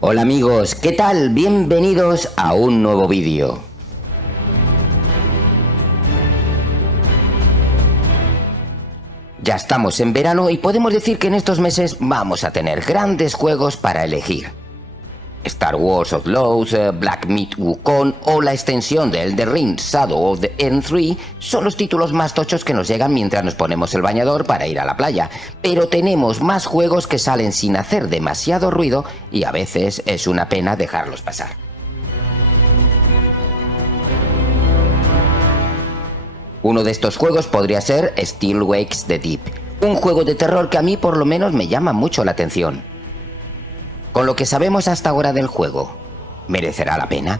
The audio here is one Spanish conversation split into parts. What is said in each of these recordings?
Hola amigos, ¿qué tal? Bienvenidos a un nuevo vídeo. Ya estamos en verano y podemos decir que en estos meses vamos a tener grandes juegos para elegir. Star Wars Outlaws, Black Myth Wukong o la extensión de Elden Ring Shadow of the End-3 son los títulos más tochos que nos llegan mientras nos ponemos el bañador para ir a la playa. Pero tenemos más juegos que salen sin hacer demasiado ruido y a veces es una pena dejarlos pasar. Uno de estos juegos podría ser Still Wakes the Deep, un juego de terror que a mí por lo menos me llama mucho la atención. Con lo que sabemos hasta ahora del juego, ¿merecerá la pena?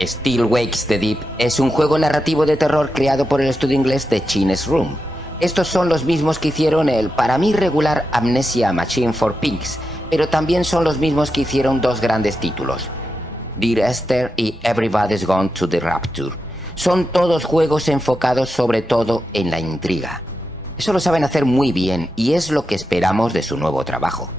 Still Wakes the Deep es un juego narrativo de terror creado por el estudio inglés The Chinese Room. Estos son los mismos que hicieron el para mí regular Amnesia Machine for Pigs, pero también son los mismos que hicieron dos grandes títulos, Dear Esther y Everybody's Gone to the Rapture. Son todos juegos enfocados sobre todo en la intriga. Eso lo saben hacer muy bien y es lo que esperamos de su nuevo trabajo.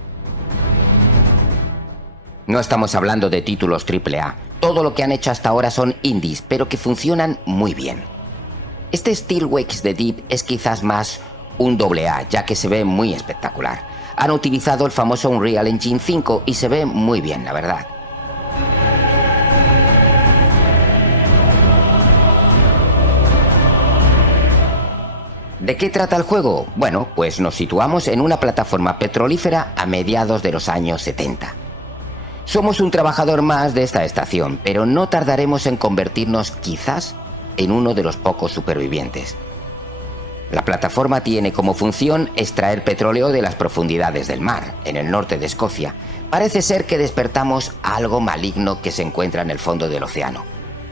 No estamos hablando de títulos AAA, todo lo que han hecho hasta ahora son indies, pero que funcionan muy bien. Este Still Wakes the Deep es quizás más un AA, ya que se ve muy espectacular. Han utilizado el famoso Unreal Engine 5 y se ve muy bien, la verdad. ¿De qué trata el juego? Bueno, pues nos situamos en una plataforma petrolífera a mediados de los años 70. Somos un trabajador más de esta estación, pero no tardaremos en convertirnos quizás en uno de los pocos supervivientes. La plataforma tiene como función extraer petróleo de las profundidades del mar, en el norte de Escocia. Parece ser que despertamos a algo maligno que se encuentra en el fondo del océano,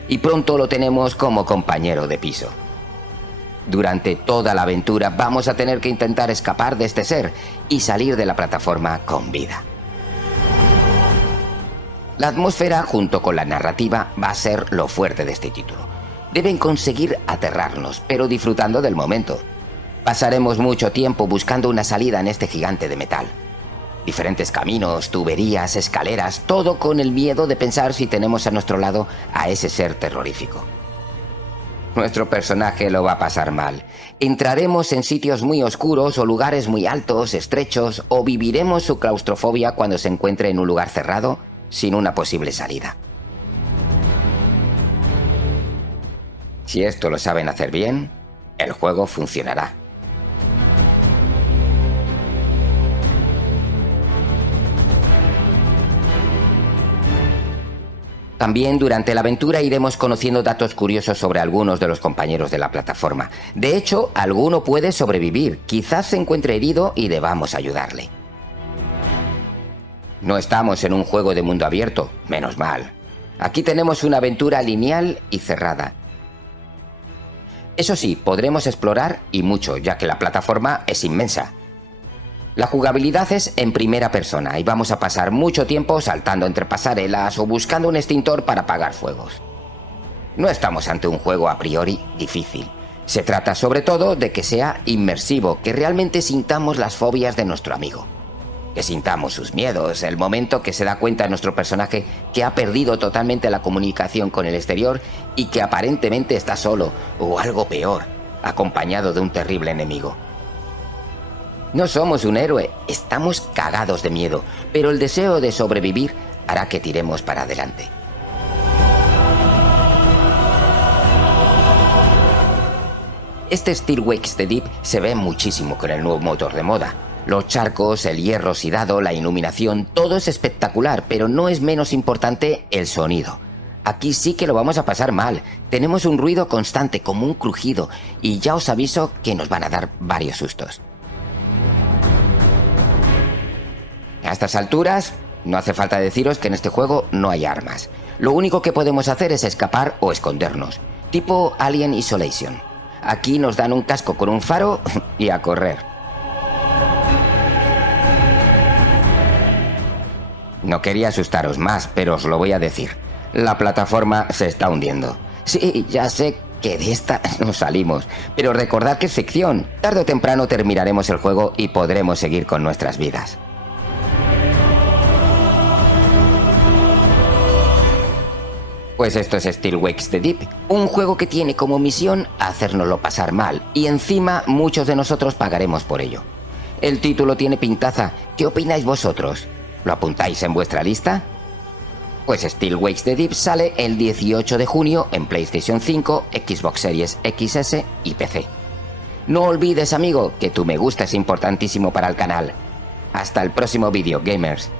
y pronto lo tenemos como compañero de piso. Durante toda la aventura vamos a tener que intentar escapar de este ser y salir de la plataforma con vida. La atmósfera junto con la narrativa va a ser lo fuerte de este título. Deben conseguir aterrarnos, pero disfrutando del momento. Pasaremos mucho tiempo buscando una salida en este gigante de metal. Diferentes caminos, tuberías, escaleras, todo con el miedo de pensar si tenemos a nuestro lado a ese ser terrorífico. Nuestro personaje lo va a pasar mal. Entraremos en sitios muy oscuros o lugares muy altos, estrechos, o viviremos su claustrofobia cuando se encuentre en un lugar cerrado sin una posible salida. Si esto lo saben hacer bien, el juego funcionará. También durante la aventura iremos conociendo datos curiosos sobre algunos de los compañeros de la plataforma. De hecho, alguno puede sobrevivir, quizás se encuentre herido y debamos ayudarle. No estamos en un juego de mundo abierto, menos mal. Aquí tenemos una aventura lineal y cerrada. Eso sí, podremos explorar y mucho, ya que la plataforma es inmensa. La jugabilidad es en primera persona y vamos a pasar mucho tiempo saltando entre pasarelas o buscando un extintor para apagar fuegos. No estamos ante un juego a priori difícil. Se trata sobre todo de que sea inmersivo, que realmente sintamos las fobias de nuestro amigo. Que sintamos sus miedos, el momento que se da cuenta nuestro personaje que ha perdido totalmente la comunicación con el exterior y que aparentemente está solo, o algo peor, acompañado de un terrible enemigo. No somos un héroe, estamos cagados de miedo, pero el deseo de sobrevivir hará que tiremos para adelante. Este Still Wakes the Deep se ve muchísimo con el nuevo motor de moda. Los charcos, el hierro oxidado, la iluminación, todo es espectacular, pero no es menos importante el sonido. Aquí sí que lo vamos a pasar mal. Tenemos un ruido constante, como un crujido, y ya os aviso que nos van a dar varios sustos. A estas alturas, no hace falta deciros que en este juego no hay armas. Lo único que podemos hacer es escapar o escondernos, tipo Alien Isolation. Aquí nos dan un casco con un faro y a correr. No quería asustaros más, pero os lo voy a decir. La plataforma se está hundiendo. Sí, ya sé que de esta no salimos, pero recordad que es ficción. Tarde o temprano terminaremos el juego y podremos seguir con nuestras vidas. Pues esto es Still Wakes the Deep, un juego que tiene como misión hacérnoslo pasar mal, y encima muchos de nosotros pagaremos por ello. El título tiene pintaza. ¿Qué opináis vosotros? ¿Lo apuntáis en vuestra lista? Pues Still Wakes the Deep sale el 18 de junio en PlayStation 5, Xbox Series XS y PC. No olvides, amigo, que tu me gusta es importantísimo para el canal. Hasta el próximo vídeo, gamers.